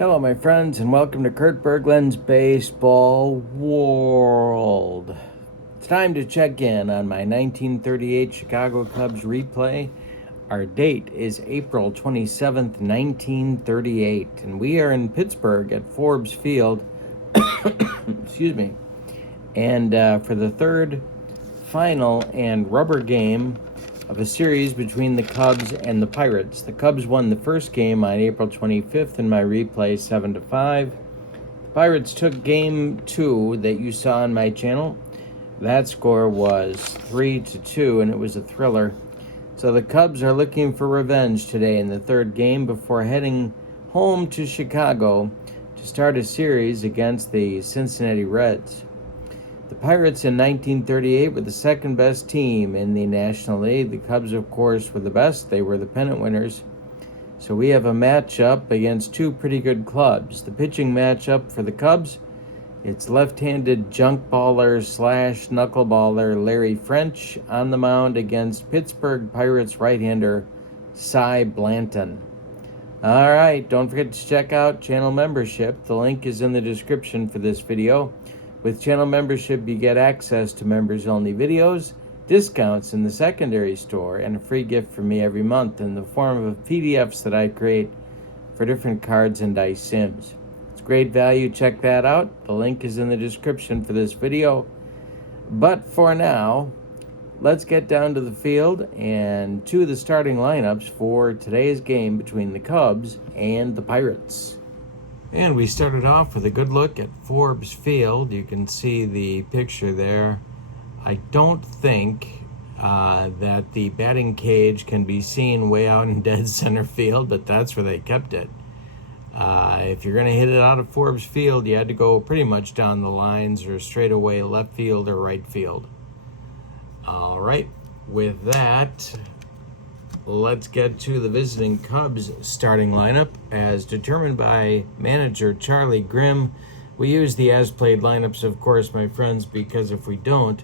Hello, my friends, and welcome to Kurt Berglund's Baseball World. It's time to check in on my 1938 Chicago Cubs replay. Our date is April 27th, 1938, and we are in Pittsburgh at Forbes Field. Excuse me. And for the third, final, and rubber game of a series between the Cubs and the Pirates. The Cubs won the first game on April 25th in my replay 7-5. The Pirates took game 2 that you saw on my channel. That score was 3-2, and it was a thriller. So the Cubs are looking for revenge today in the third game before heading home to Chicago to start a series against the Cincinnati Reds. The Pirates in 1938 were the second best team in the National League. The Cubs, of course, were the best. They were the pennant winners. So we have a matchup against two pretty good clubs. The pitching matchup for the Cubs, it's left-handed junk baller / knuckleballer Larry French on the mound against Pittsburgh Pirates right-hander Cy Blanton. All right, don't forget to check out channel membership. The link is in the description for this video. With channel membership, you get access to members-only videos, discounts in the secondary store, and a free gift from me every month in the form of PDFs that I create for different cards and dice sims. It's great value. Check that out. The link is in the description for this video. But for now, let's get down to the field and to the starting lineups for today's game between the Cubs and the Pirates. And we started off with a good look at Forbes Field. You can see the picture there. I don't think that the batting cage can be seen way out in dead center field, but that's where they kept it. If you're going to hit it out of Forbes Field, you had to go pretty much down the lines or straight away left field or right field. All right, with that, let's get to the visiting Cubs starting lineup as determined by manager Charlie Grimm. We use the as-played lineups, of course, my friends, because if we don't,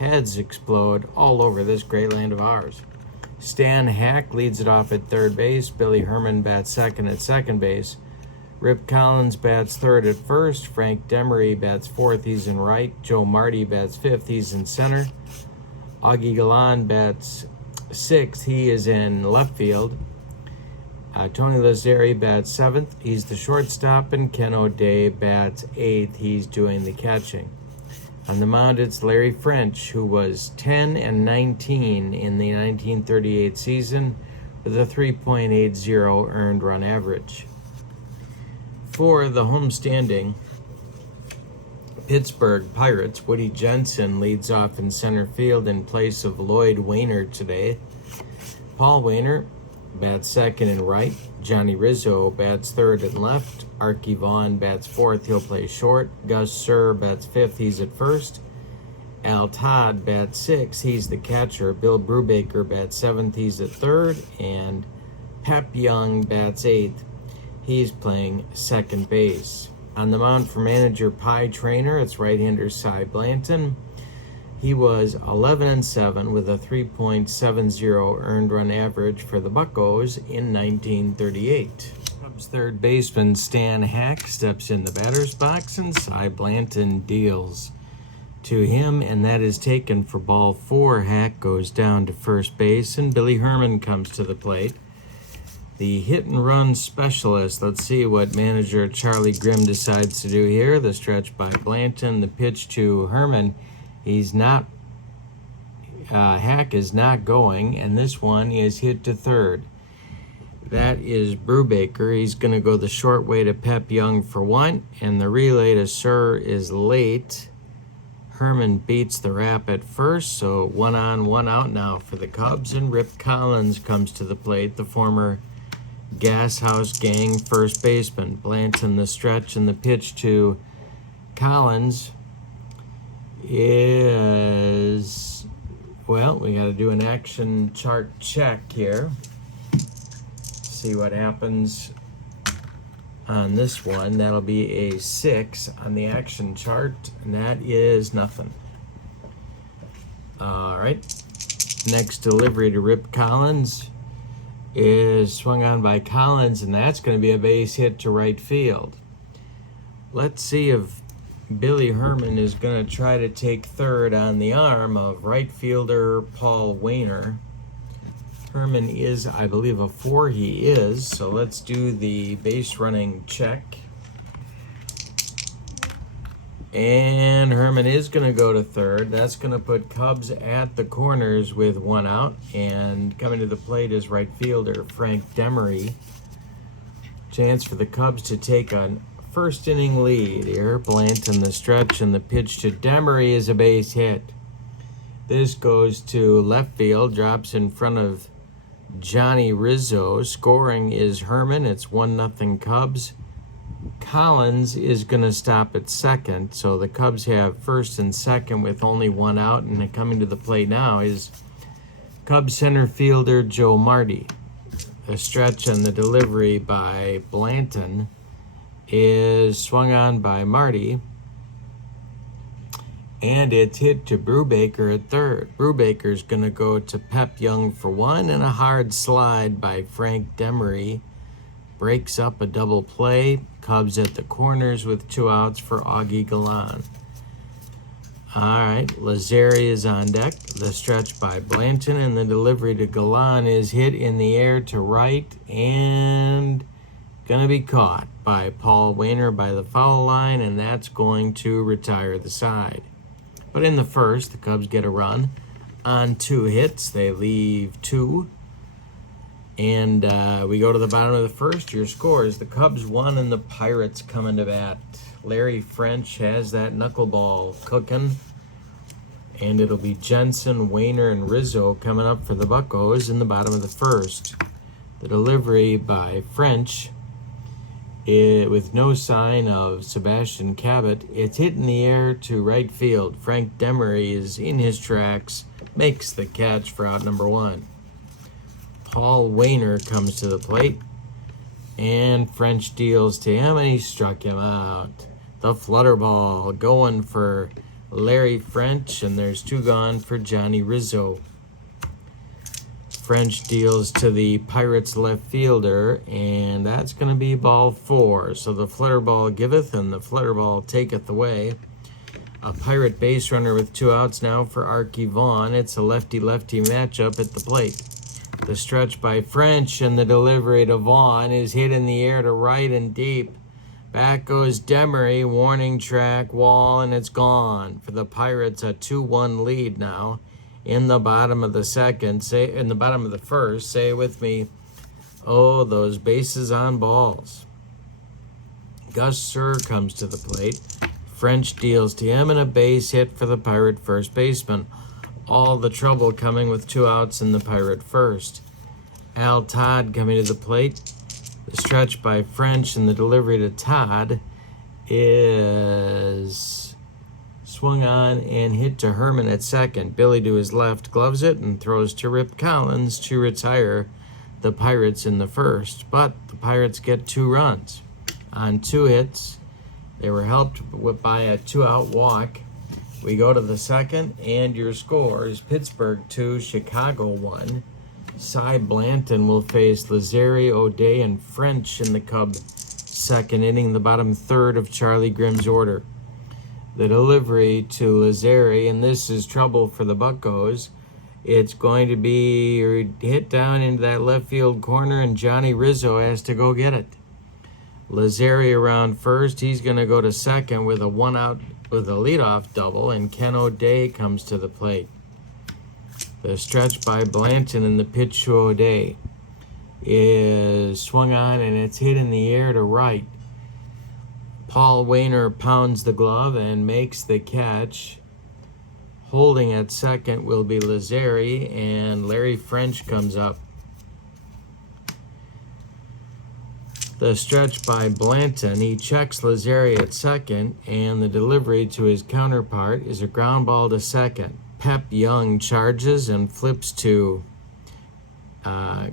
heads explode all over this great land of ours. Stan Hack leads it off at third base. Billy Herman bats second at second base. Rip Collins bats third at first. Frank Demery bats fourth, he's in right. Joe Marty bats fifth, he's in center. Augie Galan bats sixth, he is in left field. Tony Lazzeri bats seventh, he's the shortstop, and Ken O'Day bats eighth, he's doing the catching. On the mound, it's Larry French, who was 10-19 in the 1938 season with a 3.80 earned run average. For the homestanding Pittsburgh Pirates, Woody Jensen leads off in center field in place of Lloyd Wainer today. Paul Wainer bats second and right. Johnny Rizzo bats third and left. Archie Vaughn bats fourth, he'll play short. Gus Surr bats fifth, he's at first. Al Todd bats sixth, he's the catcher. Bill Brubaker bats seventh, he's at third. And Pep Young bats eighth, he's playing second base. On the mound for manager Pie Trainer, it's right-hander Cy Blanton. He was 11-7 with a 3.70 earned run average for the Buccos in 1938. Cubs third baseman Stan Hack steps in the batter's box, and Cy Blanton deals to him, and that is taken for ball 4. Hack goes down to first base, and Billy Herman comes to the plate. The hit-and-run specialist. Let's see what manager Charlie Grimm decides to do here. The stretch by Blanton, the pitch to Herman. He's not, Hack is not going, and this one is hit to third. That is Brubaker. He's going to go the short way to Pep Young for one, and the relay to Surr is late. Herman beats the wrap at first, so 1 on, 1 out now for the Cubs, and Rip Collins comes to the plate, the former Gas House Gang first baseman. Blanton the stretch, and the pitch to Collins is, well, we got to do an action chart check here. See what happens on this one. That'll be a 6 on the action chart, and that is nothing. All right, next delivery to Rip Collins is swung on by Collins, and that's going to be a base hit to right field. Let's see if Billy Herman is going to try to take third on the arm of right fielder Paul Wainer. Herman is, I believe, a 4. He is. So let's do the base running check. And Herman is going to go to third. That's going to put Cubs at the corners with 1 out. And coming to the plate is right fielder Frank Demery. Chance for the Cubs to take a first inning lead here. Blanton the stretch, and the pitch to Demery is a base hit. This goes to left field, drops in front of Johnny Rizzo. Scoring is Herman. It's 1-0 Cubs. Collins is going to stop at second, so the Cubs have first and second with only 1 out, and coming to the plate now is Cubs center fielder Joe Marty. The stretch and the delivery by Blanton is swung on by Marty, and it's hit to Brubaker at third. Brubaker's going to go to Pep Young for 1, and a hard slide by Frank Demery breaks up a double play. Cubs at the corners with 2 outs for Augie Galan. All right, Lazeri is on deck. The stretch by Blanton, and the delivery to Galan is hit in the air to right and going to be caught by Paul Wainer by the foul line, and that's going to retire the side. But in the first, the Cubs get a run on 2 hits. They leave 2. And we go to the bottom of the first. Your scores: the Cubs 1 and the Pirates coming to bat. Larry French has that knuckleball cooking. And it'll be Jensen, Wainer, and Rizzo coming up for the Buccos in the bottom of the first. The delivery by French, with no sign of Sebastian Cabot. It's hit in the air to right field. Frank Demery is in his tracks, makes the catch for out number 1. Paul Wainer comes to the plate, and French deals to him, and he struck him out. The flutter ball going for Larry French, and there's 2 gone for Johnny Rizzo. French deals to the Pirates left fielder, and that's going to be ball 4. So the flutter ball giveth, and the flutter ball taketh away. A Pirate base runner with 2 outs now for Archie Vaughn. It's a lefty-lefty matchup at the plate. The stretch by French, and the delivery to Vaughn is hit in the air to right and deep. Back goes Demery, warning track, wall, and it's gone. For the Pirates, a 2-1 lead now. In the bottom of the first, say it with me, oh, those bases on balls. Gus Sir comes to the plate. French deals to him, and a base hit for the Pirate first baseman. All the trouble coming with 2 outs in the Pirate first. Al Todd coming to the plate. The stretch by French, and the delivery to Todd is swung on and hit to Herman at second. Billy to his left gloves it and throws to Rip Collins to retire the Pirates in the first. But the Pirates get 2 runs on 2 hits. They were helped by a 2-out walk. We go to the second, and your score is Pittsburgh 2, Chicago 1. Cy Blanton will face Lazeri, O'Day, and French in the Cub second inning, the bottom third of Charlie Grimm's order. The delivery to Lazeri, and this is trouble for the Buccos. It's going to be hit down into that left field corner, and Johnny Rizzo has to go get it. Lazeri around first. He's going to go to second with a 1-out with a leadoff double, and Ken O'Day comes to the plate. The stretch by Blanton, and the pitch to O'Day is swung on, and it's hit in the air to right. Paul Wainer pounds the glove and makes the catch. Holding at second will be Lazeri, and Larry French comes up. The stretch by Blanton, he checks Lazeri at second, and the delivery to his counterpart is a ground ball to second. Pep Young charges and flips to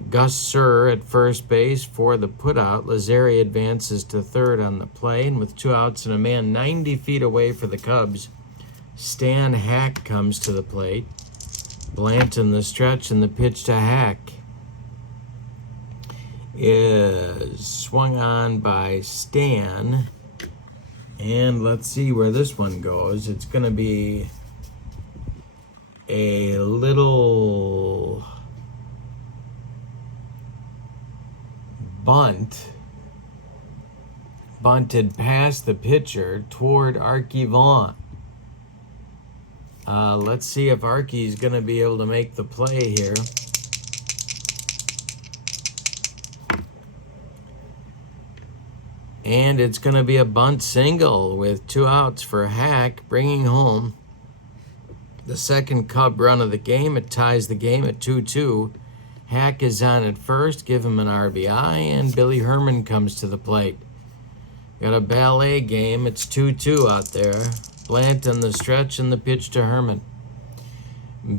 Gus Sir at first base for the putout. Lazeri advances to third on the play, and with 2 outs and a man 90 feet away for the Cubs, Stan Hack comes to the plate. Blanton the stretch, and the pitch to Hack is swung on by Stan. And let's see where this one goes. It's going to be a little bunted past the pitcher toward Archie Vaughn. Let's see if Archie's going to be able to make the play here. And it's going to be a bunt single with 2 outs for Hack, bringing home the second Cub run of the game. It ties the game at 2-2. Hack is on at first, give him an RBI, and Billy Herman comes to the plate. Got a ballet game. It's 2-2 out there. Blanton the stretch and the pitch to Herman.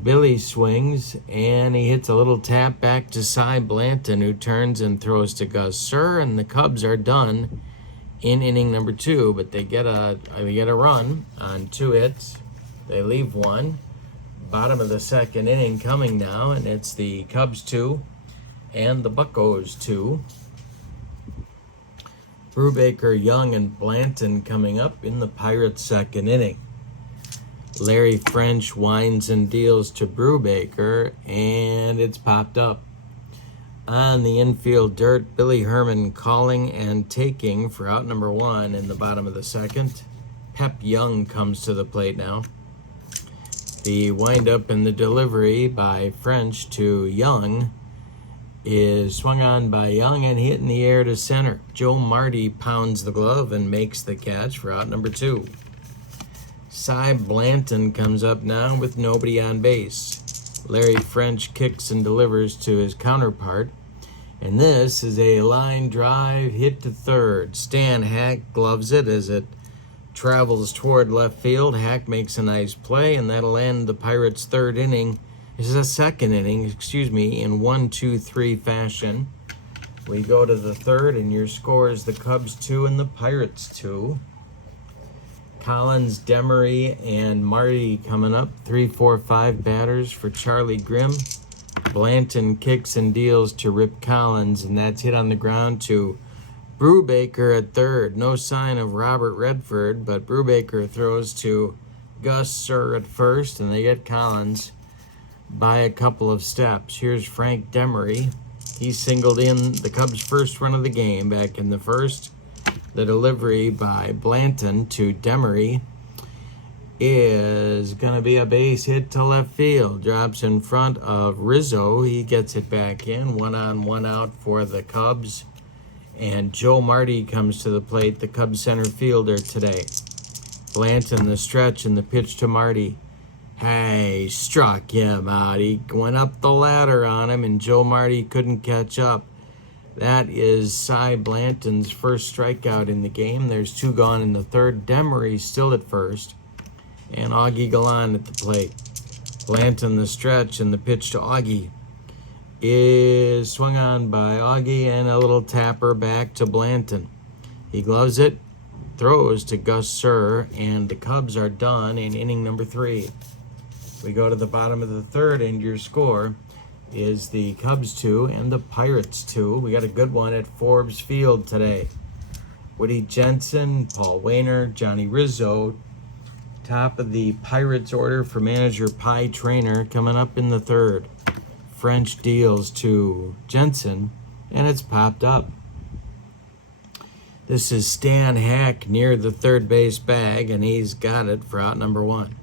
Billy swings, and he hits a little tap back to Cy Blanton, who turns and throws to Gus Sir, and the Cubs are done in inning number 2, but they get a run on 2 hits. They leave 1. Bottom of the second inning coming now, and it's the Cubs 2 and the Buccos 2. Brubaker, Young, and Blanton coming up in the Pirates' second inning. Larry French winds and deals to Brubaker, and it's popped up. On the infield dirt, Billy Herman calling and taking for out number 1 in the bottom of the second. Pep Young comes to the plate now. The windup and the delivery by French to Young is swung on by Young and hit in the air to center. Joe Marty pounds the glove and makes the catch for out number 2. Cy Blanton comes up now with nobody on base. Larry French kicks and delivers to his counterpart. And this is a line drive hit to third. Stan Hack gloves it as it travels toward left field. Hack makes a nice play, and that'll end the Pirates' third inning. This is a second inning, in 1-2-3 fashion. We go to the third, and your score is the Cubs 2 and the Pirates 2. Collins, Demery, and Marty coming up. 3, 4, 5 batters for Charlie Grimm. Blanton kicks and deals to Rip Collins, and that's hit on the ground to Brubaker at third. No sign of Robert Redford, but Brubaker throws to Gus Sir at first, and they get Collins by a couple of steps. Here's Frank Demery. He singled in the Cubs' first run of the game back in the first. The delivery by Blanton to Demery is going to be a base hit to left field. Drops in front of Rizzo. He gets it back in. 1 on, 1 out for the Cubs. And Joe Marty comes to the plate, the Cubs center fielder today. Blanton the stretch and the pitch to Marty. Hey, struck him out. He went up the ladder on him, and Joe Marty couldn't catch up. That is Cy Blanton's first strikeout in the game. There's 2 gone in the third. Demery still at first, and Augie Galan at the plate. Blanton the stretch and the pitch to Augie is swung on by Augie, and a little tapper back to Blanton. He gloves it, throws to Gus Sir, and the Cubs are done in inning number 3. We go to the bottom of the third, and your score is the Cubs 2 and the Pirates 2. We got a good one at Forbes Field today. Woody Jensen, Paul Wainer, Johnny Rizzo. Top of the Pirates order for manager Pie Trainer coming up in the third. French deals to Jensen, and it's popped up. This is Stan Hack near the third base bag, and he's got it for out number 1.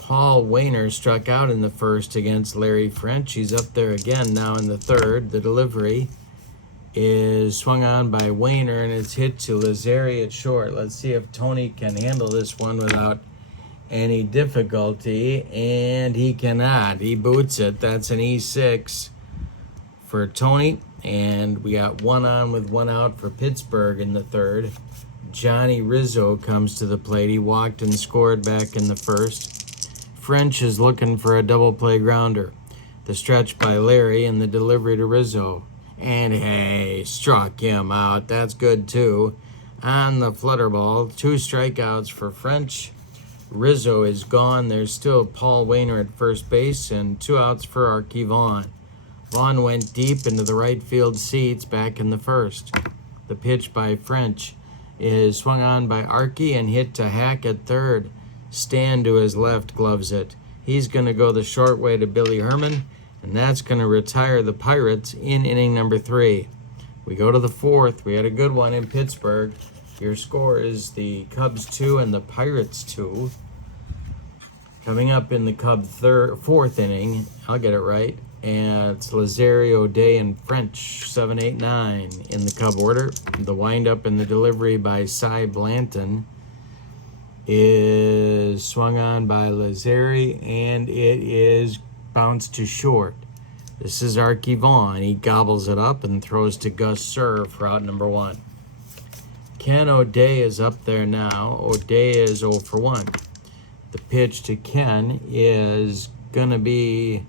Paul Wainer struck out in the first against Larry French. He's up there again now in the third. The delivery is swung on by Wainer, and it's hit to Lazzari at short. Let's see if Tony can handle this one without any difficulty, and he cannot. He boots it. That's an E6 for Tony, and we got 1 on with 1 out for Pittsburgh in the third. Johnny Rizzo comes to the plate. He walked and scored back in the first. French is looking for a double play grounder. The stretch by Larry and the delivery to Rizzo. And hey, struck him out. That's good too. On the flutter ball, 2 strikeouts for French. Rizzo is gone. There's still Paul Wainer at first base and 2 outs for Archie Vaughn. Vaughn went deep into the right field seats back in the first. The pitch by French is swung on by Archie and hit to Hack at third. Stan to his left gloves it. He's going to go the short way to Billy Herman, and that's going to retire the Pirates in inning number 3. We go to the fourth. We had a good one in Pittsburgh. Your score is the Cubs 2 and the Pirates 2. Coming up in the Cubs fourth inning, I'll get it right, and it's Lazario, Day, and French, 7, 8, 9 in the Cub order. The windup and the delivery by Cy Blanton is swung on by Lazario, and it is bounced to short. This is Archie Vaughn. He gobbles it up and throws to Gus Surr for out number 1. Ken O'Day is up there now. O'Day is 0 for 1. The pitch to Ken is going to be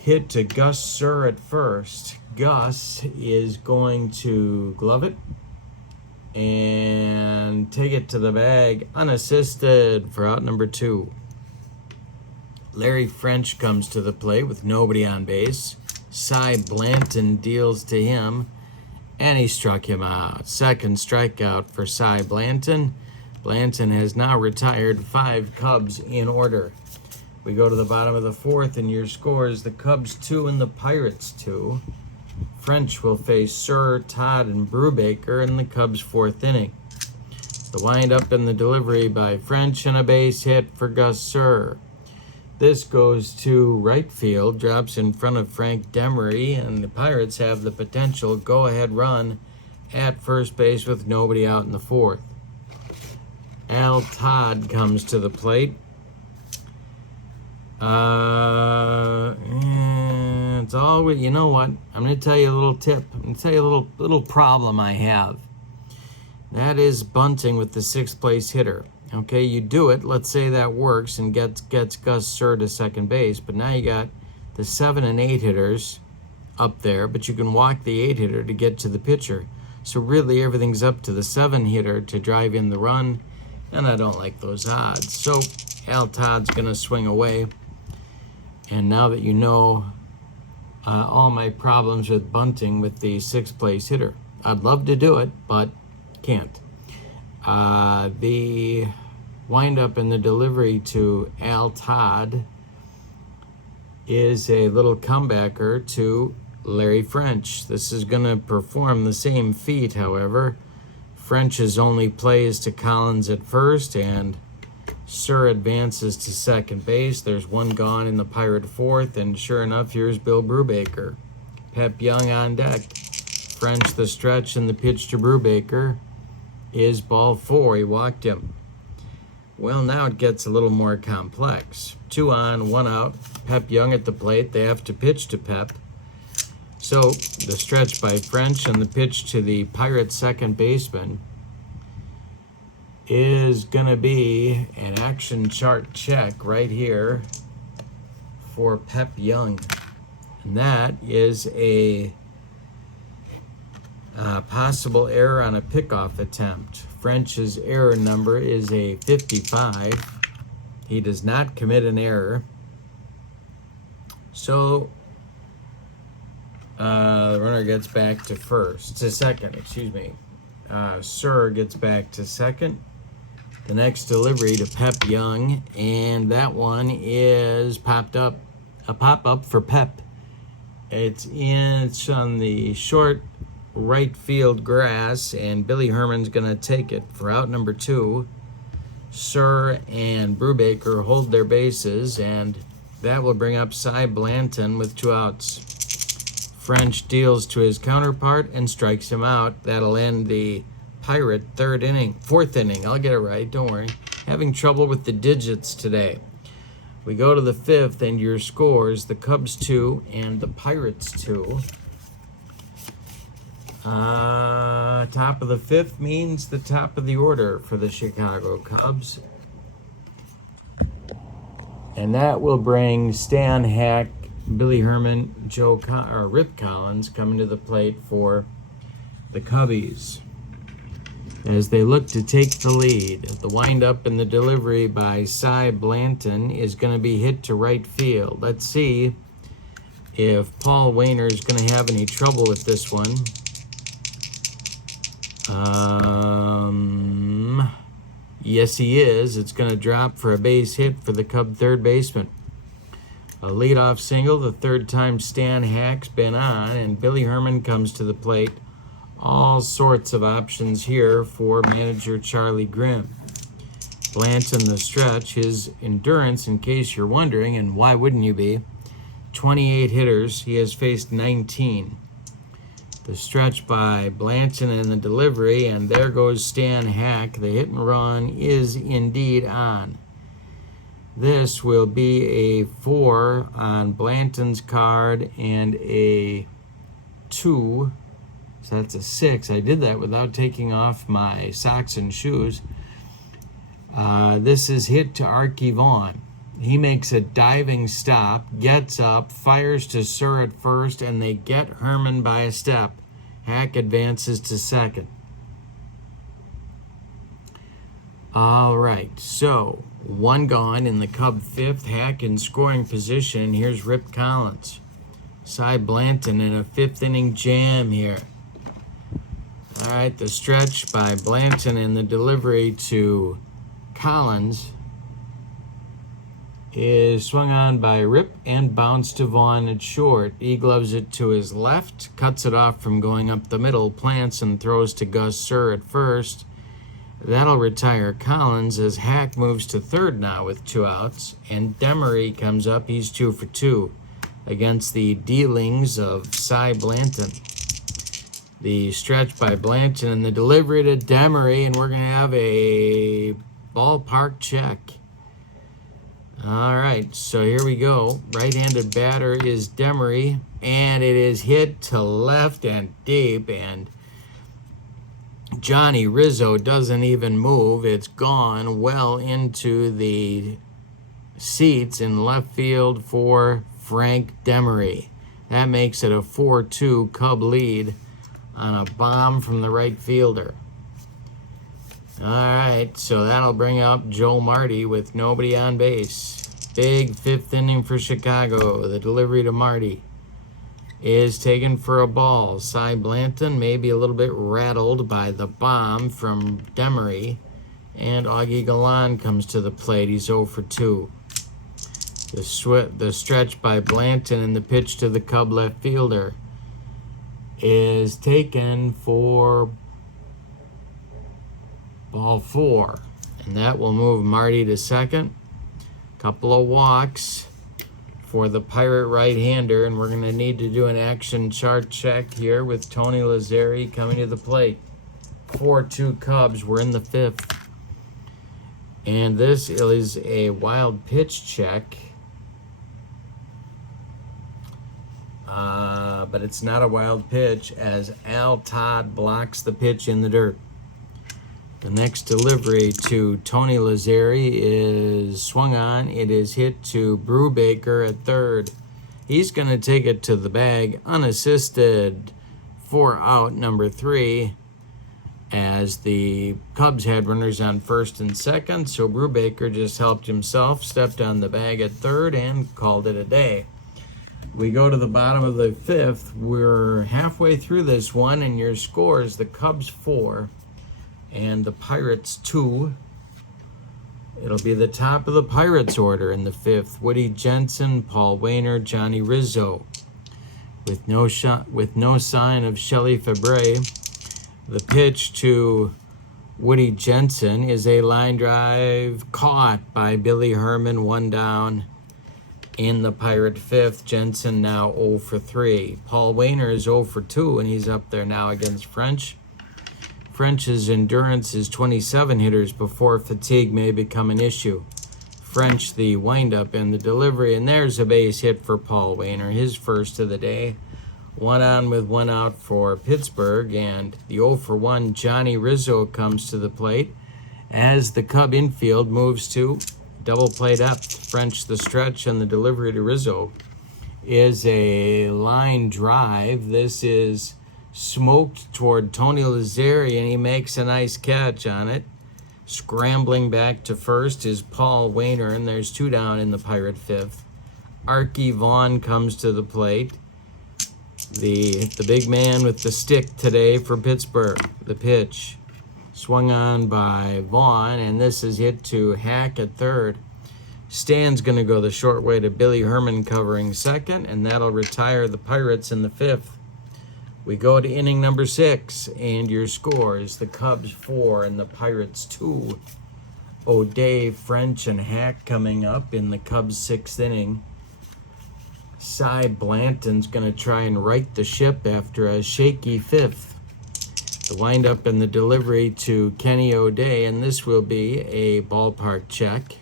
hit to Gus Surr at first. Gus is going to glove it and take it to the bag unassisted for out number 2. Larry French comes to the plate with nobody on base. Cy Blanton deals to him, and he struck him out. Second strikeout for Cy Blanton. Blanton has now retired 5 Cubs in order. We go to the bottom of the fourth, and your score is the Cubs 2 and the Pirates 2. French will face Surr, Todd, and Brubaker in the Cubs' fourth inning. The windup and the delivery by French and a base hit for Gus Surr. This goes to right field, drops in front of Frank Demery, and the Pirates have the potential go-ahead run at first base with nobody out in the fourth. Al Todd comes to the plate. It's all, you know what? I'm going to tell you a little tip. I'm going to tell you a little problem I have. That is bunting with the 6th place hitter. Okay, you do it. Let's say that works and gets Gus Surr to second base. But now you got the 7 and 8 hitters up there, but you can walk the 8 hitter to get to the pitcher. So really everything's up to the 7 hitter to drive in the run, and I don't like those odds. So Al Todd's going to swing away. And now that you know all my problems with bunting with the 6th place hitter, I'd love to do it, but can't. The windup and the delivery to Al Todd is a little comebacker to Larry French. This is going to perform the same feat, however. French's only play is to Collins at first, and Surr advances to second base. There's one gone in the Pirate fourth, and sure enough, here's Bill Brubaker. Pep Young on deck. French the stretch, and the pitch to Brubaker is ball 4. He walked him. Well, now it gets a little more complex. 2 on, 1 out. Pep Young at the plate. They have to pitch to Pep. So the stretch by French and the pitch to the Pirates second baseman is going to be an action chart check right here for Pep Young. And that is a possible error on a pickoff attempt. French's error number is a 55. He does not commit an error. So the runner gets back to second. Surr gets back to second. The next delivery to Pep Young, and that one is a pop-up for Pep. It's on the short right field grass, and Billy Herman's going to take it for out number 2. Surr and Brubaker hold their bases, and that will bring up Cy Blanton with 2 outs. French deals to his counterpart and strikes him out. That'll end the Pirate fourth inning. I'll get it right, don't worry. Having trouble with the digits today. We go to the 5th, and your scores, the Cubs 2 and the Pirates 2. Top of the 5th means the top of the order for the Chicago Cubs. And that will bring Stan Hack, Billy Herman, Rip Collins coming to the plate for the Cubbies as they look to take the lead. The windup and the delivery by Cy Blanton is going to be hit to right field. Let's see if Paul Wayner is going to have any trouble with this one. Yes, he is. It's going to drop for a base hit for the Cub third baseman. A leadoff single, the third time Stan Hack's been on, and Billy Herman comes to the plate. All sorts of options here for manager Charlie Grimm. Blanton, the stretch, his endurance, in case you're wondering, and why wouldn't you be, 28 hitters. He has faced 19. The stretch by Blanton and the delivery, and there goes Stan Hack. The hit and run is indeed on. This will be a 4 on Blanton's card and a 2. So that's a 6. I did that without taking off my socks and shoes. This is hit to Archie Vaughn. He makes a diving stop, gets up, fires to Sir at first, and they get Herman by a step. Hack advances to second. All right, so 1 gone in the Cub fifth. Hack in scoring position. Here's Rip Collins. Cy Blanton in a 5th inning jam here. All right, the stretch by Blanton and the delivery to Collins is swung on by Rip and bounced to Vaughn at short. He gloves it to his left, cuts it off from going up the middle, plants and throws to Gus Sir at first. That'll retire Collins as Hack moves to third now with 2 outs, and Demery comes up. He's 2 for 2 against the dealings of Cy Blanton. The stretch by Blanton and the delivery to Demery, and we're going to have a ballpark check. All right, so here we go. Right-handed batter is Demery, and it is hit to left and deep, and Johnny Rizzo doesn't even move. It's gone well into the seats in left field for Frank Demery. That makes it a 4-2 Cub lead on a bomb from the right fielder. All right, so that'll bring up Joe Marty with nobody on base. Big 5th inning for Chicago. The delivery to Marty is taken for a ball. Cy Blanton maybe a little bit rattled by the bomb from Demery, and Augie Galan comes to the plate. He's 0 for 2. The stretch by Blanton and the pitch to the Cub left fielder is taken for ball 4, and that will move Marty to second. Couple of walks for the Pirate right-hander, and we're going to need to do an action chart check here with Tony Lazzeri coming to the plate. 4-2 Cubs. We're in the 5th, and this is a wild pitch check, but it's not a wild pitch as Al Todd blocks the pitch in the dirt. The next delivery to Tony Lazzeri is swung on. It is hit to Brubaker at third. He's going to take it to the bag unassisted for out number 3, as the Cubs had runners on first and second. So Brubaker just helped himself, stepped on the bag at third, and called it a day. We go to the bottom of the 5th. We're halfway through this one, and your scores: the Cubs 4 and the Pirates 2. It'll be the top of the Pirates order in the 5th. Woody Jensen, Paul Wayner, Johnny Rizzo. With no sign of Shelley Fabre. The pitch to Woody Jensen is a line drive caught by Billy Herman, 1 down in the Pirate 5th. Jensen now 0 for 3. Paul Wayner is 0 for 2, and he's up there now against French. French's endurance is 27 hitters before fatigue may become an issue. French, the windup and the delivery, and there's a base hit for Paul Wayner, his first of the day. 1 on with 1 out for Pittsburgh, and the 0 for 1 Johnny Rizzo comes to the plate as the Cub infield moves to double play depth. French, the stretch, and the delivery to Rizzo is a line drive. This is smoked toward Tony Lazzeri, and he makes a nice catch on it. Scrambling back to first is Paul Wayner, and there's 2 down in the Pirate 5th. Archie Vaughn comes to the plate. The big man with the stick today for Pittsburgh. The pitch swung on by Vaughn, and this is hit to Hack at third. Stan's going to go the short way to Billy Herman covering second, and that'll retire the Pirates in the fifth. We go to inning number 6, and your score is the Cubs 4 and the Pirates 2. O'Day, French, and Hack coming up in the Cubs' 6th inning. Blanton's going to try and right the ship after a shaky 5th. The windup and the delivery to Kenny O'Day, and this will be a ballpark check.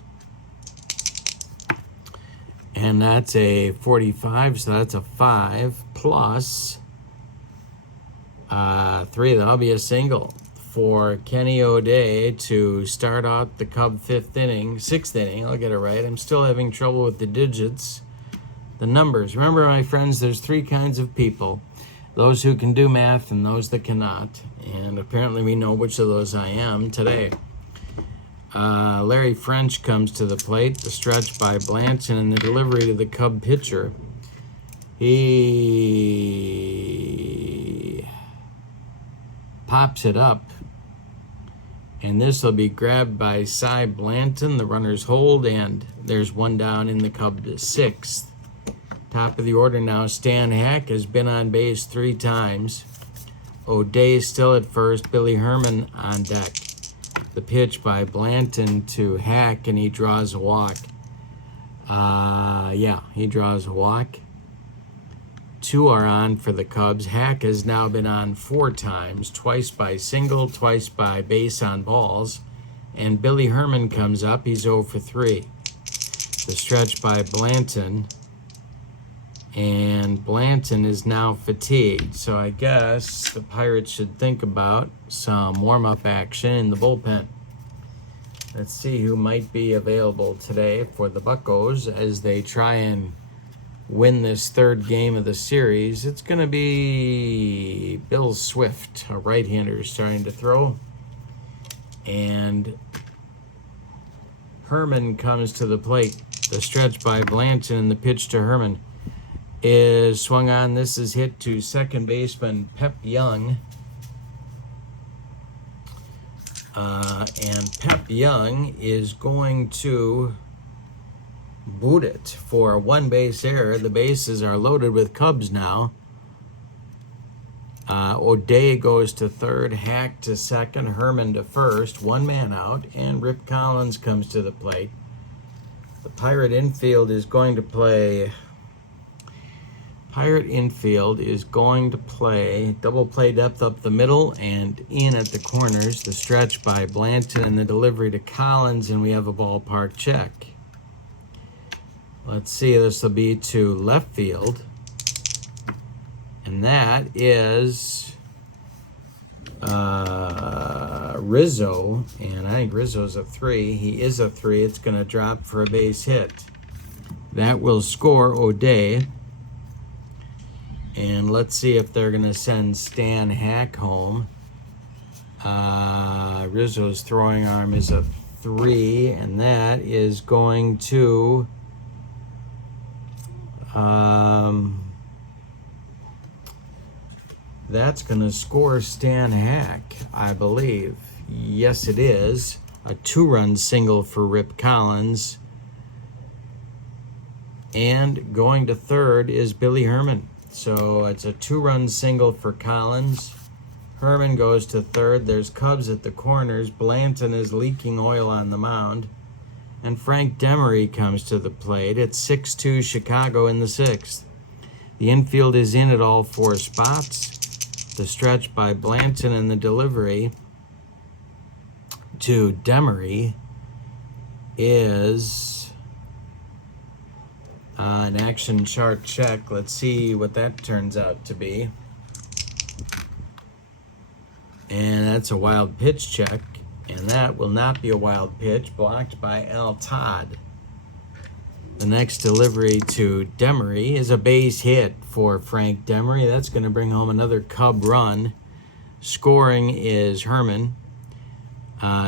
And that's a 45, so that's a 5 plus 3. That'll be a single for Kenny O'Day to start out the Cub 6th inning. I'll get it right. I'm still having trouble with the digits, the numbers. Remember, my friends, there's 3 kinds of people: those who can do math and those that cannot. And apparently we know which of those I am today. Larry French comes to the plate. The stretch by Blanton and the delivery to the Cub pitcher. He pops it up, and this will be grabbed by Blanton. The runners hold, and there's one down in the Cub 6th. Top of the order now, Stan Hack has been on base 3 times. O'Day still at first. Billy Herman on deck. The pitch by Blanton to Hack, and he draws a walk. He draws a walk. 2 are on for the Cubs. Hack has now been on 4 times, twice by single, twice by base on balls. And Billy Herman comes up. He's 0 for 3. The stretch by Blanton. And Blanton is now fatigued. So I guess the Pirates should think about some warm-up action in the bullpen. Let's see who might be available today for the Buccos as they try and win this 3rd game of the series. It's going to be Bill Swift, a right-hander, starting to throw. And Herman comes to the plate. The stretch by Blanton and the pitch to Herman is swung on. This is hit to second baseman Pep Young. And Pep Young is going to boot it for a 1-base error. The bases are loaded with Cubs now. O'Day goes to third, Hack to second, Herman to first, 1 man out, and Rip Collins comes to the plate. The Pirate infield is going to play double play depth up the middle and in at the corners. The stretch by Blanton and the delivery to Collins, and we have a ballpark check. Let's see, this will be to left field. And that is Rizzo, and I think Rizzo's a 3. He is a 3. It's going to drop for a base hit. That will score O'Day. And let's see if they're going to send Stan Hack home. Rizzo's throwing arm is a 3, and that is going to that's going to score Stan Hack, I believe. Yes, it is. A 2-run single for Rip Collins. And going to third is Billy Herman. So it's a 2-run single for Collins. Herman goes to third. There's Cubs at the corners. Blanton is leaking oil on the mound. And Frank Demery comes to the plate. It's 6-2 Chicago in the 6th. The infield is in at all 4 spots. The stretch by Blanton and the delivery to Demery is an action chart check. Let's see what that turns out to be. And that's a wild pitch check. And that will not be a wild pitch, blocked by Al Todd. The next delivery to Demery is a base hit for Frank Demery. That's going to bring home another Cub run. Scoring is Herman.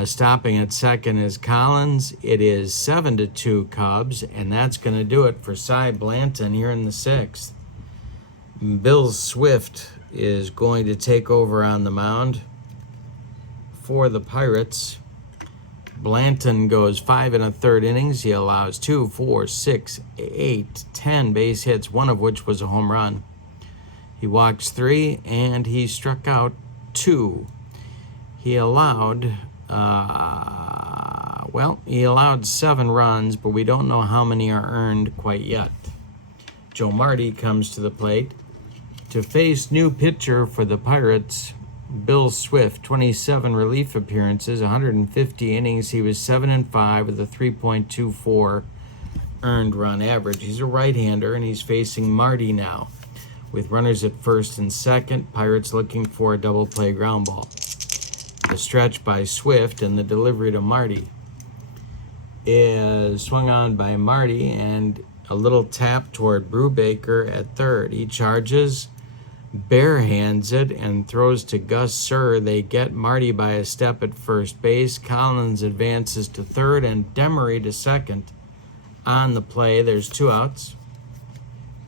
Stopping at second is Collins. It is 7-2 Cubs, and that's going to do it for Cy Blanton here in the 6th. Bill Swift is going to take over on the mound for the Pirates. Blanton goes 5 1/3 innings. He allows 2, 4, 6, 8, 10 base hits, one of which was a home run. He walked 3, and he struck out 2. He allowed, he allowed 7 runs, but we don't know how many are earned quite yet. Joe Marty comes to the plate to face new pitcher for the Pirates, Bill Swift. 27 relief appearances, 150 innings. He was 7-5 with a 3.24 earned run average. He's a right-hander, and he's facing Marty now. With runners at first and second, Pirates looking for a double play ground ball. The stretch by Swift and the delivery to Marty is swung on by Marty, and a little tap toward Brubaker at third. He charges, barehands it, and throws to Gus Surr. They get Marty by a step at first base. Collins advances to third, and Demery to second. On the play, there's 2 outs.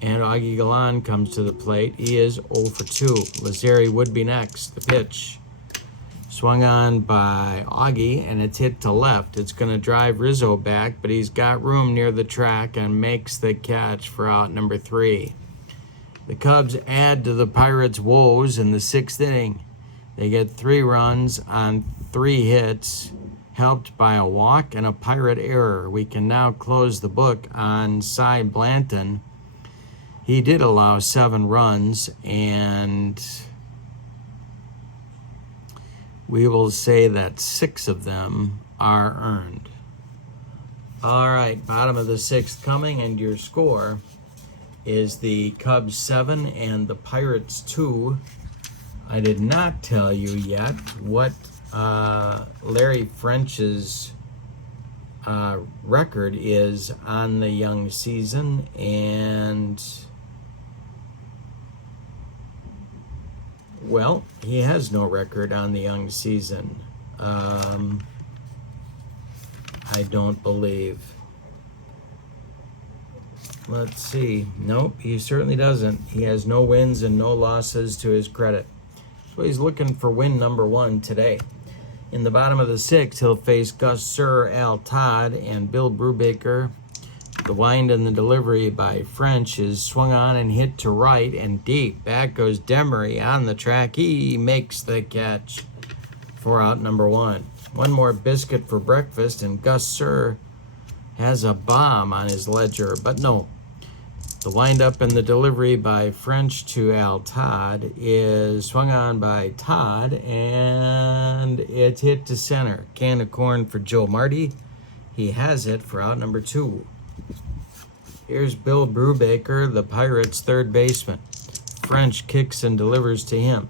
And Augie Galan comes to the plate. He is 0 for 2. Lazzeri would be next. The pitch swung on by Augie, and it's hit to left. It's going to drive Rizzo back, but he's got room near the track and makes the catch for out number 3. The Cubs add to the Pirates' woes in the 6th inning. They get 3 runs on 3 hits, helped by a walk and a Pirate error. We can now close the book on Cy Blanton. He did allow 7 runs, and we will say that 6 of them are earned. All right, bottom of the 6th coming, and your score is the Cubs 7 and the Pirates 2. I did not tell you yet what Larry French's record is on the young season, and well, he has no record on the young season. I don't believe. Let's see. Nope, he certainly doesn't. He has no wins and no losses to his credit. So he's looking for win number 1 today. In the bottom of the 6th, he'll face Gus Surr, Al Todd, and Bill Brubaker. The wind and the delivery by French is swung on and hit to right and deep. Back goes Demery on the track. He makes the catch for out number 1. One more biscuit for breakfast, and Gus Surr has a bomb on his ledger, but no. The windup and the delivery by French to Al Todd is swung on by Todd, and it's hit to center. Can of corn for Joe Marty. He has it for out number 2. Here's Bill Brubaker, the Pirates' third baseman. French kicks and delivers to him.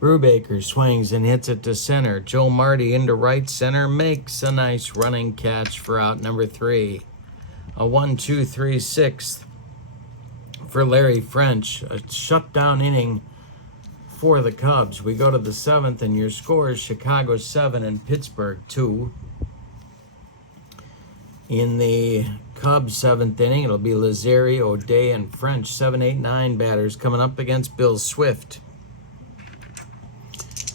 Brubaker swings and hits it to center. Joe Marty into right center, makes a nice running catch for out number 3. A 1-2-3-6 for Larry French. A shutdown inning for the Cubs. We go to the 7th, and your score is Chicago 7 and Pittsburgh 2. In the Cubs 7th inning, it'll be Lazzeri, O'Day, and French. 7, 8, 9 batters coming up against Bill Swift.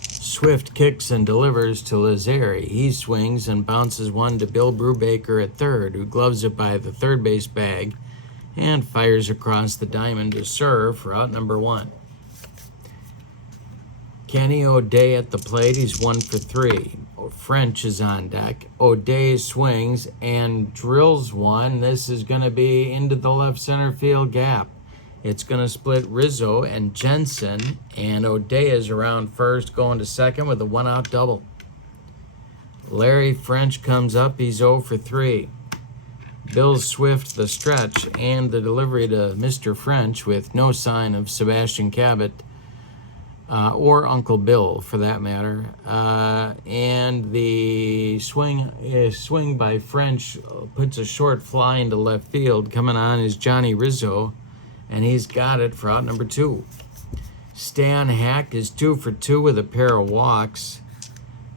Swift kicks and delivers to Lazzeri. He swings and bounces one to Bill Brubaker at third, who gloves it by the third base bag and fires across the diamond to serve for out number 1. Kenny O'Day at the plate. He's 1 for 3. French is on deck. O'Day swings and drills one. This is going to be into the left center field gap. It's going to split Rizzo and Jensen, and O'Day is around first, going to second with a 1-out double. Larry French comes up. He's 0 for 3. Bill Swift, the stretch, and the delivery to Mr. French with no sign of Sebastian Cabot or Uncle Bill, for that matter. And the swing by French puts a short fly into left field. Coming on is Johnny Rizzo, and he's got it for out number 2. Stan Hack is 2 for 2 with a pair of walks.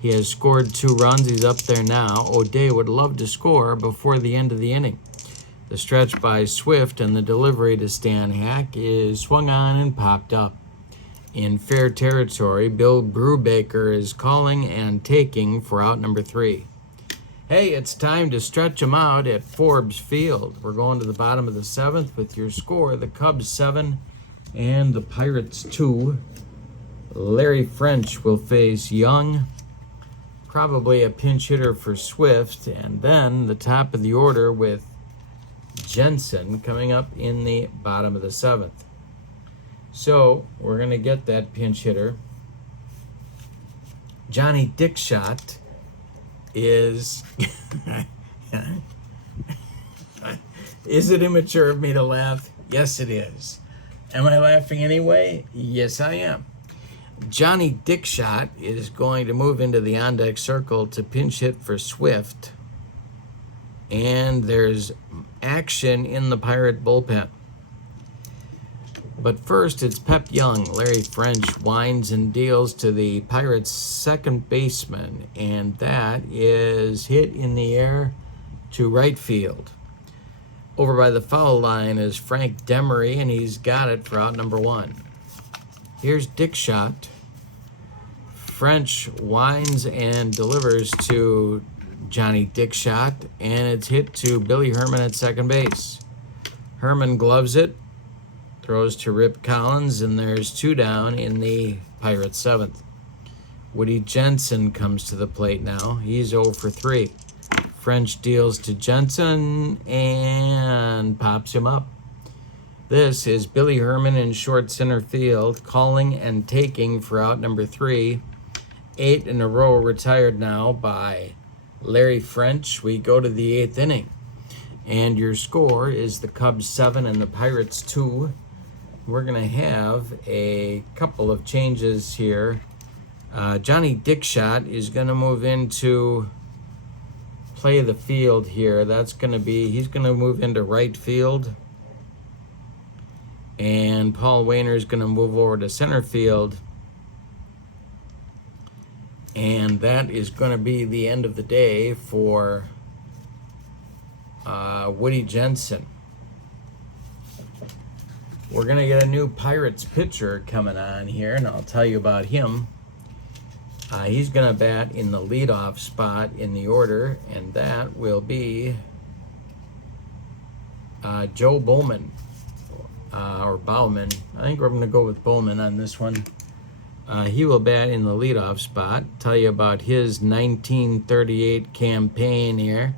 He has scored 2 runs. He's up there now. O'Day would love to score before the end of the inning. The stretch by Swift and the delivery to Stan Hack is swung on and popped up. In fair territory, Bill Brubaker is calling and taking for out number 3. Hey, it's time to stretch them out at Forbes Field. We're going to the bottom of the 7th with your score. The Cubs 7 and the Pirates 2. Larry French will face Young. Probably a pinch hitter for Swift. And then the top of the order with Jensen coming up in the bottom of the 7th. So we're going to get that pinch hitter. Johnny Dickshot is... Is it immature of me to laugh? Yes, it is. Am I laughing anyway? Yes, I am. Johnny Dickshot is going to move into the on-deck circle to pinch hit for Swift. And there's action in the Pirate bullpen. But first, it's Pep Young. Larry French winds and deals to the Pirates' second baseman, and that is hit in the air to right field. Over by the foul line is Frank Demery, and he's got it for out number 1. Here's Dickshot. French winds and delivers to Johnny Dickshot, and it's hit to Billy Herman at second base. Herman gloves it, throws to Rip Collins, and there's 2 down in the Pirates' 7th. Woody Jensen comes to the plate now. He's 0 for 3. French deals to Jensen and pops him up. This is Billy Herman in short center field, calling and taking for out number 3. 8 in a row retired now by Larry French. We go to the 8th inning. And your score is the Cubs 7 and the Pirates 2. We're going to have a couple of changes here. Johnny Dickshot is going to move into play the field here. That's going to be, he's going to move into right field. And Paul Wainer is going to move over to center field. And that is going to be the end of the day for Woody Jensen. We're going to get a new Pirates pitcher coming on here, and I'll tell you about him. He's going to bat in the leadoff spot in the order, and that will be Joe Bowman, or Bowman. I think we're going to go with Bowman on this one. He will bat in the leadoff spot. Tell you about his 1938 campaign here.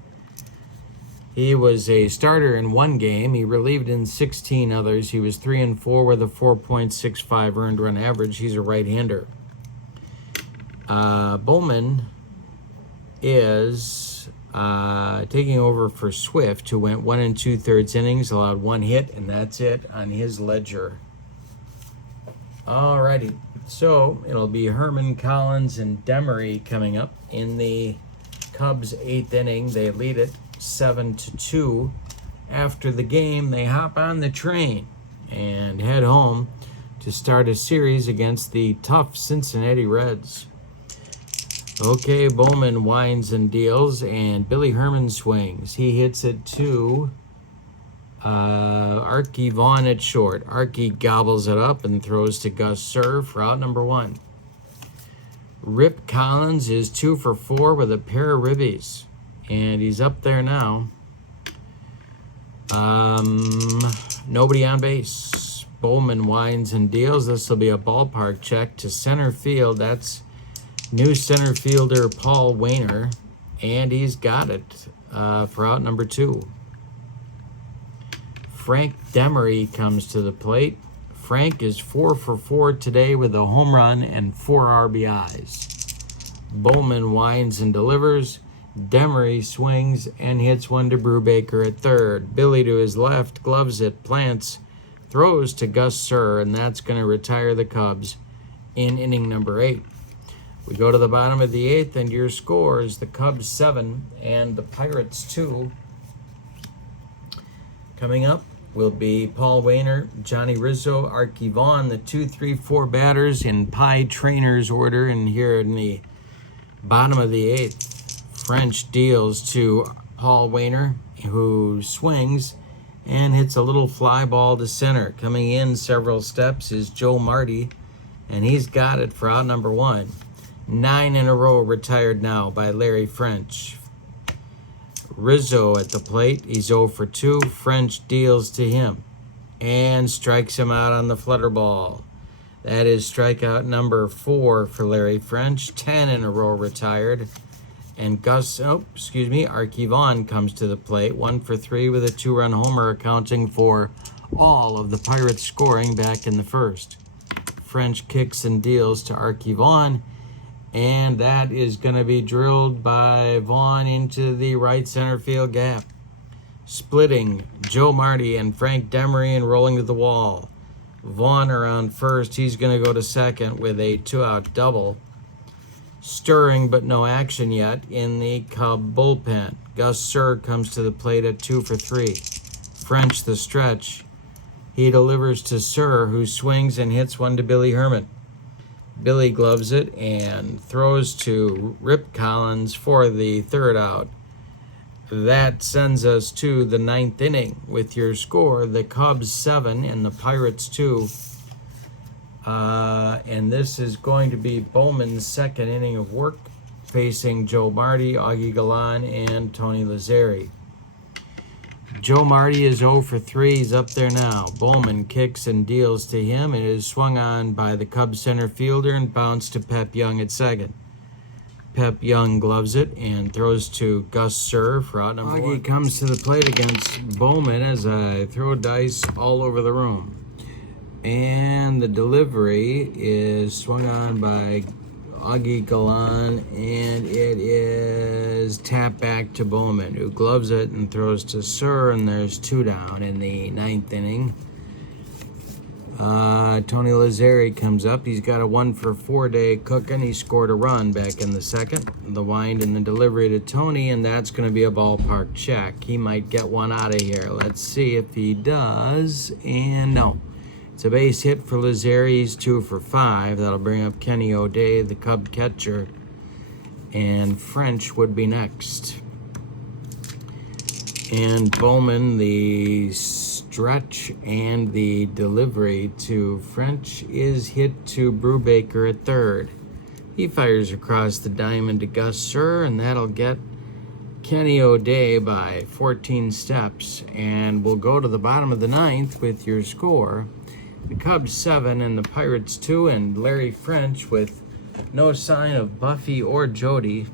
He was a starter in 1 game. He relieved in 16 others. He was 3-4 with a 4.65 earned run average. He's a right-hander. Bowman is taking over for Swift, who went 1 2/3 innings, allowed 1 hit, and that's it on his ledger. Alrighty, so it'll be Herman, Collins, and Demery coming up in the Cubs' 8th inning. They lead it 7-2. After the game, they hop on the train and head home to start a series against the tough Cincinnati Reds. Okay, Bowman winds and deals, and Billy Herman swings. He hits it to Archie Vaughn at short. Archie gobbles it up and throws to Gus Surr for out number 1. Rip Collins is 2 for 4 with a pair of ribbies, and he's up there now. Nobody on base. Bowman winds and deals. This will be a ballpark check to center field. That's new center fielder Paul Wainer, and he's got it for out number 2. Frank Demery comes to the plate. Frank is 4 for 4 today with a home run and 4 RBIs. Bowman winds and delivers. Demery swings and hits one to Brubaker at third. Billy to his left, gloves it, plants, throws to Gus Surr, and that's going to retire the Cubs in inning number 8. We go to the bottom of the 8th, and your score is the Cubs 7 and the Pirates 2. Coming up will be Paul Wainer, Johnny Rizzo, Archie Vaughn, the 2, 3, 4 batters in Pie Trainers order, and here in the Bottom of the 8th, French deals to Paul Wayner, who swings and hits a little fly ball to center. Coming in several steps is Joe Marty, and he's got it for out number 1. 9 in a row retired now by Larry French. Rizzo at the plate. He's 0 for 2. French deals to him and strikes him out on the flutter ball. That is strikeout number 4 for Larry French. 10 in a row retired. And Archie Vaughn comes to the plate. 1 for 3 with a 2-run homer, accounting for all of the Pirates scoring back in the first. French kicks and deals to Archie Vaughn, and that is going to be drilled by Vaughn into the right center field gap. Splitting Joe Marty and Frank Demery and rolling to the wall. Vaughn around first. He's going to go to second with a 2-out double. Stirring but no action yet in the Cub bullpen. Gus Sir comes to the plate at 2 for 3. French the stretch. He delivers to Sir, who swings and hits one to Billy Herman. Billy gloves it and throws to Rip Collins for the 3rd out. That sends us to the 9th inning with your score, the Cubs 7 and the Pirates 2. And this is going to be Bowman's 2nd inning of work, facing Joe Marty, Augie Galan, and Tony Lazzeri. Joe Marty is 0 for 3. He's up there now. Bowman kicks and deals to him. It is swung on by the Cubs center fielder and bounced to Pep Young at second. Pep Young gloves it and throws to Gus Sir for out number 1. Augie comes to the plate against Bowman as I throw dice all over the room. And the delivery is swung on by Augie Galan, and it is tapped back to Bowman, who gloves it and throws to Sir, and there's 2 down in the 9th inning. Tony Lazzeri comes up. He's got a 1 for 4 day cooking. He scored a run back in the 2nd. The wind and the delivery to Tony, and that's going to be a ballpark check. He might get one out of here. Let's see if he does, and no. It's a base hit for Lazzeri. He's 2 for 5. That'll bring up Kenny O'Day, the Cub catcher. And French would be next. And Bowman, the stretch and the delivery to French is hit to Brubaker at 3rd. He fires across the diamond to Gus Sir, and that'll get Kenny O'Day by 14 steps. And we'll go to the bottom of the 9th with your score. The Cubs 7 and the Pirates 2, and Larry French, with no sign of Buffy or Jody,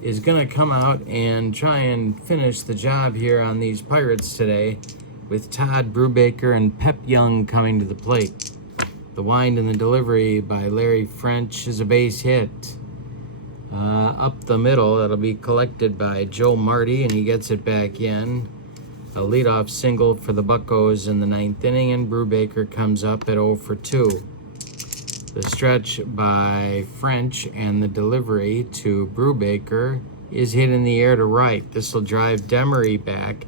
is going to come out and try and finish the job here on these Pirates today, with Todd Brubaker and Pep Young coming to the plate. The wind and the delivery by Larry French is a base hit. Up the middle, that'll be collected by Joe Marty, and he gets it back in. A leadoff single for the Buccos in the 9th inning, and Brubaker comes up at 0 for 2. The stretch by French and the delivery to Brubaker is hit in the air to right. This will drive Demery back.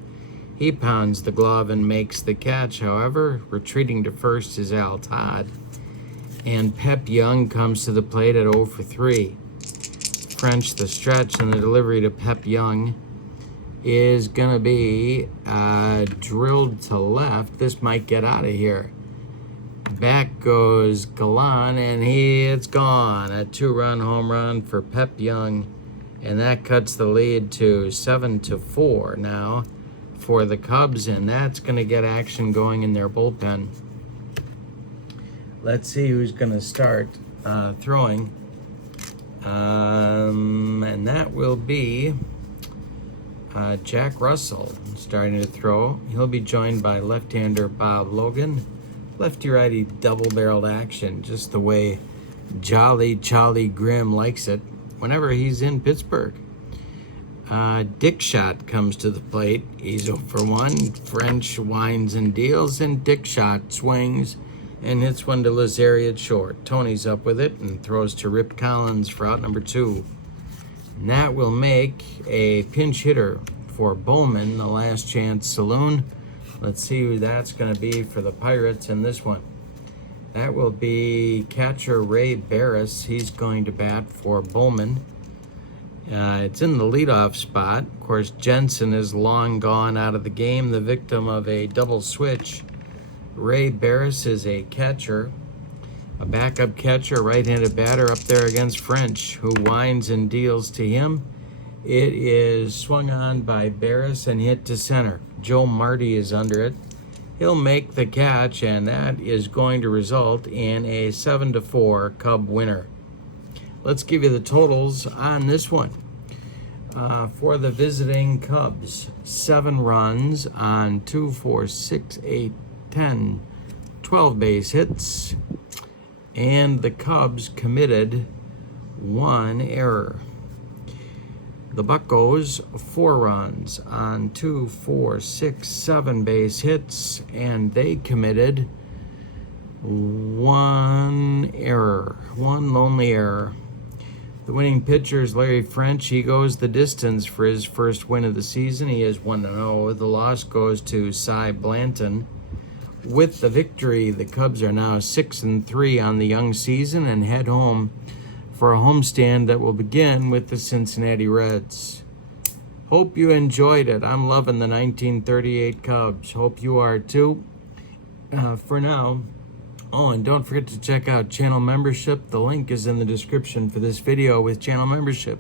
He pounds the glove and makes the catch. However, retreating to first is Al Todd. And Pep Young comes to the plate at 0 for 3. French, the stretch and the delivery to Pep Young is going to be drilled to left. This might get out of here. Back goes Galan, and it's gone. A 2-run home run for Pep Young, and that cuts the lead to 7-4 now for the Cubs, and that's going to get action going in their bullpen. Let's see who's going to start throwing. And that will be Jack Russell starting to throw. He'll be joined by left-hander Bob Logan. Lefty-righty double-barreled action, just the way Jolly Charlie Grimm likes it whenever he's in Pittsburgh. Dick Shot comes to the plate. He's 0 for 1. French winds and deals, and Dick Shot swings and hits one to Lazzeri at short. Tony's up with it and throws to Rip Collins for out number 2. And that will make a pinch hitter for Bowman, the Last Chance Saloon. Let's see who that's going to be for the Pirates in this one. That will be catcher Ray Barris. He's going to bat for Bowman. It's in the leadoff spot. Of course, Jensen is long gone out of the game, the victim of a double switch. Ray Barris is a catcher, a backup catcher, right-handed batter up there against French, who winds and deals to him. It is swung on by Barris and hit to center. Joe Marty is under it. He'll make the catch, and that is going to result in a 7-4 Cub winner. Let's give you the totals on this one. For the visiting Cubs, 7 runs on 2, 4, 6, 8, 10, 12 base hits, and the Cubs committed 1 error. The Buccos, 4 runs on 2, 4, 6, 7 base hits, and they committed 1 error, 1 lonely error. The winning pitcher is Larry French. He goes the distance for his first win of the season. He is 1-0. The loss goes to Cy Blanton. With the victory, the Cubs are now 6-3 on the young season and head home for a homestand that will begin with the Cincinnati Reds. Hope you enjoyed it. I'm loving the 1938 Cubs. Hope you are too. For now, and don't forget to check out channel membership. The link is in the description for this video. With channel membership,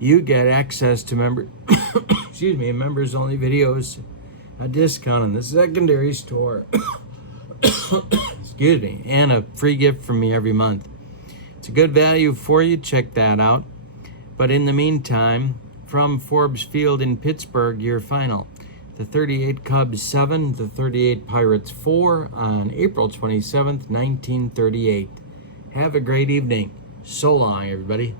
you get access to members only videos, a discount in the secondary store, excuse me, and a free gift from me every month. It's a good value for you. Check that out. But in the meantime, from Forbes Field in Pittsburgh, your final. The 38 Cubs 7, the 38 Pirates 4 on April 27th, 1938. Have a great evening. So long, everybody.